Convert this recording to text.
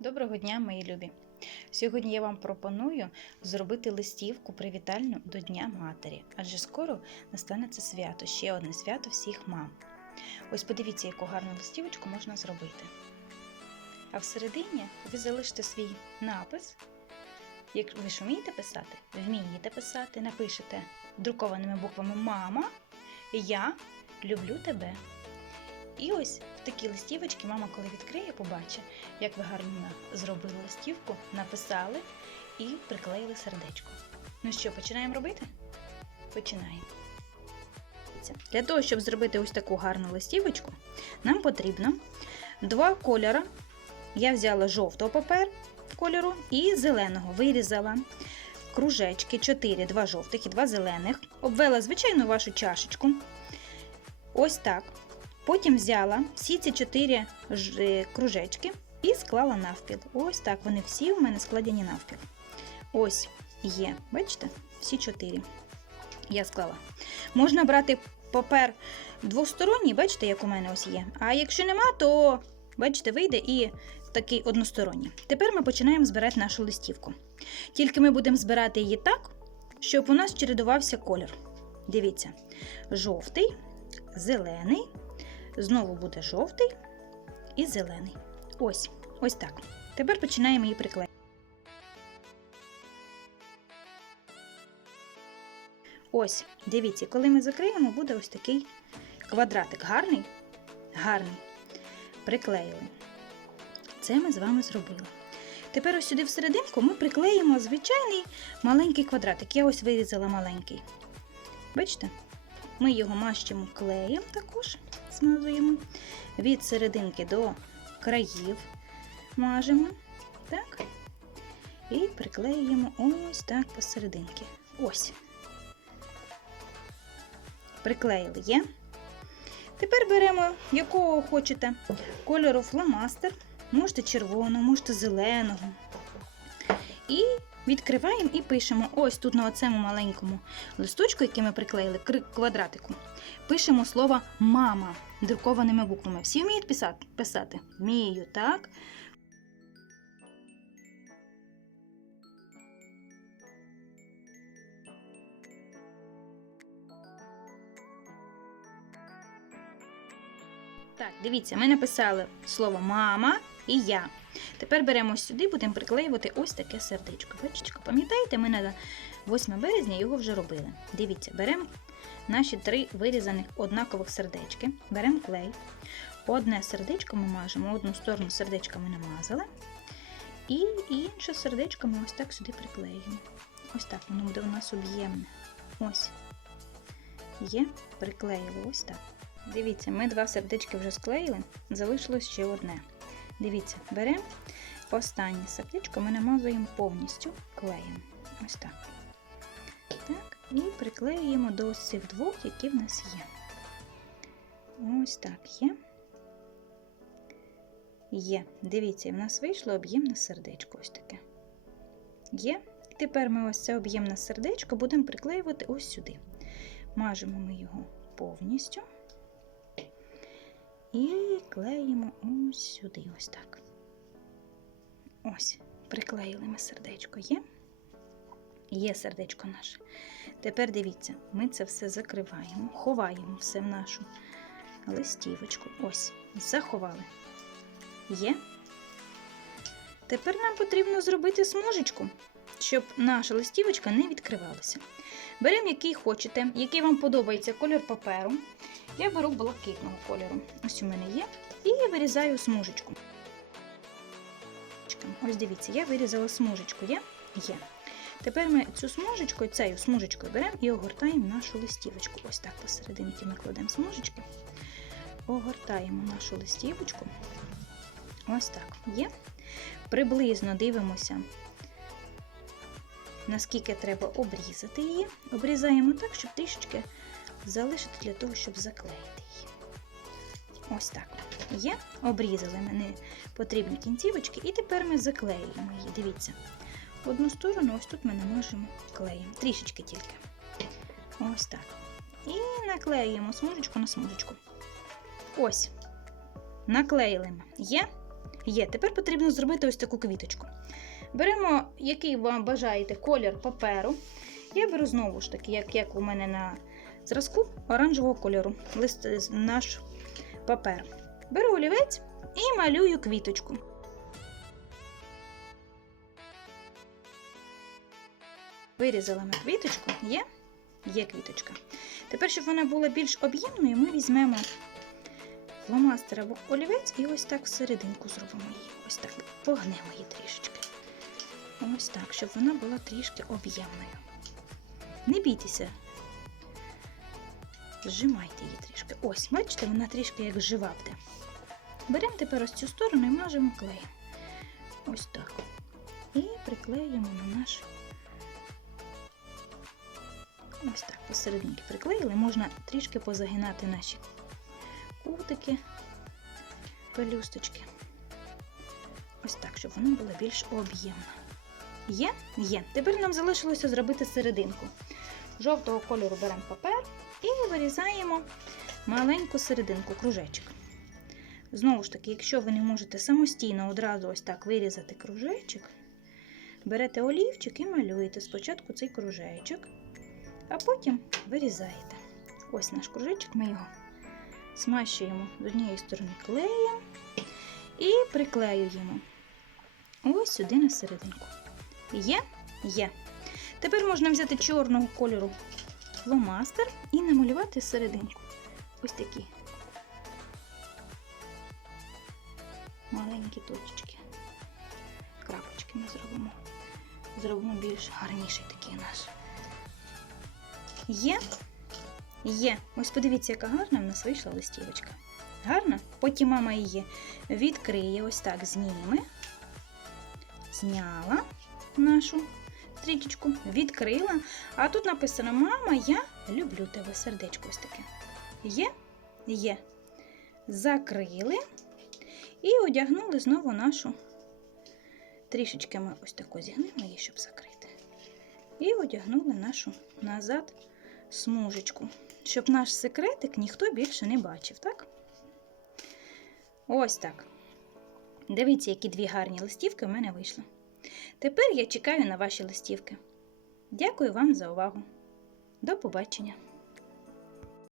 Доброго дня, мої любі! Сьогодні я вам пропоную зробити листівку привітальну до Дня Матері, адже скоро настане це свято, ще одне свято всіх мам. Ось подивіться, яку гарну листівочку можна зробити. А всередині ви залишите свій напис. Як ви ж вмієте писати? Вмієте писати, напишете друкованими буквами Мама, я люблю тебе. І ось в такі листівочки мама, коли відкриє, побачить, як ви гарно зробили листівку, написали і приклеїли сердечко. Ну що, починаємо робити? Починаємо. Для того, щоб зробити ось таку гарну листівочку, нам потрібно два кольори. Я взяла жовтого паперу кольору і зеленого. Вирізала кружечки 4, два жовтих і два зелених. Обвела звичайну вашу чашечку. Ось так. Потім взяла всі ці чотири кружечки і склала навпіл. Ось так вони всі у мене складені навпіл. Ось є, бачите, всі чотири. Я склала. Можна брати папер двосторонній, бачите, як у мене ось є. А якщо нема, то бачите, вийде і такий односторонній. Тепер ми починаємо збирати нашу листівку. Тільки ми будемо збирати її так, щоб у нас чередувався колір. Дивіться, жовтий, зелений. Знову буде жовтий і зелений. Ось, ось так. Тепер починаємо її приклеїти. Ось, дивіться, коли ми закриємо, буде ось такий квадратик. Гарний? Гарний. Приклеїли. Це ми з вами зробили. Тепер ось сюди всерединку ми приклеїмо звичайний маленький квадратик. Я ось вирізала маленький. Бачите? Ми його мащимо клеєм також, смазуємо. Від серединки до країв мажемо. Так. І приклеюємо ось так посерединки. Ось. Приклеїли є. Тепер беремо, якого хочете кольору фломастер. Можете червоного, можете зеленого. І відкриваємо і пишемо ось тут на цьому маленькому листочку, який ми приклеїли, квадратику. Пишемо слово мама друкованими буквами. Всі вміють писати? писати? Вмію, так? Так, дивіться, ми написали слово мама і я. Тепер беремо сюди, будемо приклеювати ось таке сердечко. Бачите, пам'ятаєте, ми на 8 березня його вже робили. Дивіться, беремо наші три вирізаних однакових сердечки, беремо клей. Одне сердечко ми мажемо, одну сторону сердечка ми намазали. І інше сердечко ми ось так сюди приклеюємо. Ось так воно буде у нас об'ємне. Ось. Є, приклеїли ось так. Дивіться, ми два сердечки вже склеїли, залишилось ще одне. Дивіться, беремо останнє сердечко, ми намазуємо повністю клеєм. Ось так. Так, і приклеюємо до ось цих двох, які в нас є. Ось так є. Є. Дивіться, в нас вийшло об'ємне сердечко. Ось таке. Є. І тепер ми ось це об'ємне сердечко будемо приклеювати ось сюди. Мажемо ми його повністю. І клеїмо ось сюди, ось так. Ось, приклеїли ми сердечко. Є? Є сердечко наше. Тепер дивіться, ми це все закриваємо, ховаємо все в нашу листівочку. Ось, заховали. Є. Тепер нам потрібно зробити смужечку, щоб наша листівочка не відкривалася. Беремо, який хочете, який вам подобається кольор паперу. Я беру блакитного кольору. Ось у мене є. І вирізаю смужечку. Ось дивіться, я вирізала смужечку. Є? Є. Тепер ми цю смужечку, цією смужечкою беремо і огортаємо нашу листівочку. Ось так посерединки ми кладемо смужечки. Огортаємо нашу листівочку. Ось так. Є. Приблизно дивимося, наскільки треба обрізати її. Обрізаємо так, щоб трішечки залишити для того, щоб заклеїти її. Ось так. Є. Обрізали мене потрібні кінцівочки, і тепер ми заклеюємо її. Дивіться. Одну сторону, ось тут ми намажемо клеєм. Трішечки тільки. Ось так. І наклеюємо смужечку на смужечку. Ось. Наклеїли. Є. Є. Тепер потрібно зробити ось таку квіточку. Беремо, який вам бажаєте колір паперу. Я беру знову ж таки, як, як у мене на зразку оранжевого кольору. Лист наш папер. Беру олівець і малюю квіточку. Вирізала ми квіточку, є? Є квіточка. Тепер, щоб вона була більш об'ємною, ми візьмемо фломастер або олівець і ось так всерединку зробимо її. Ось так погнемо її трішечки. Ось так, щоб вона була трішки об'ємною. Не бійтеся. Зжимайте її трішки. Ось, бачите, вона трішки як жива буде. Беремо тепер ось цю сторону і мажемо клеєм. Ось так. І приклеїмо на наш. Ось так, посерединки приклеїли. Можна трішки позагинати наші кутики, пелюсточки. Ось так, щоб вона була більш об'ємна. Є? Є. Тепер нам залишилося зробити серединку. Жовтого кольору беремо папер і вирізаємо маленьку серединку, кружечок. Знову ж таки, якщо ви не можете самостійно одразу ось так вирізати кружечок, берете олівчик і малюєте спочатку цей кружечок, а потім вирізаєте. Ось наш кружечок, ми його смащуємо з однієї сторони клеєм і приклеюємо ось сюди на серединку. Є? Є. Тепер можна взяти чорного кольору фломастер і намалювати серединку. Ось такі маленькі точечки. Крапочки ми зробимо. Зробимо більш гарніший такий наш. Є? Є. Ось подивіться, яка гарна в нас вийшла листівочка. Гарна? Потім мама її відкриє, ось так зніме. Зняла нашу стрічечку, відкрила. А тут написано: Мама, я люблю тебе. Сердечко ось таке. Є? Є. Закрили і одягнули знову нашу. Трішечки ми ось таку зігнемо її, щоб закрити. І одягнули нашу назад смужечку, щоб наш секретик ніхто більше не бачив, так? Ось так. Дивіться, які дві гарні листівки в мене вийшли. Тепер я чекаю на ваші листівки. Дякую вам за увагу. До побачення!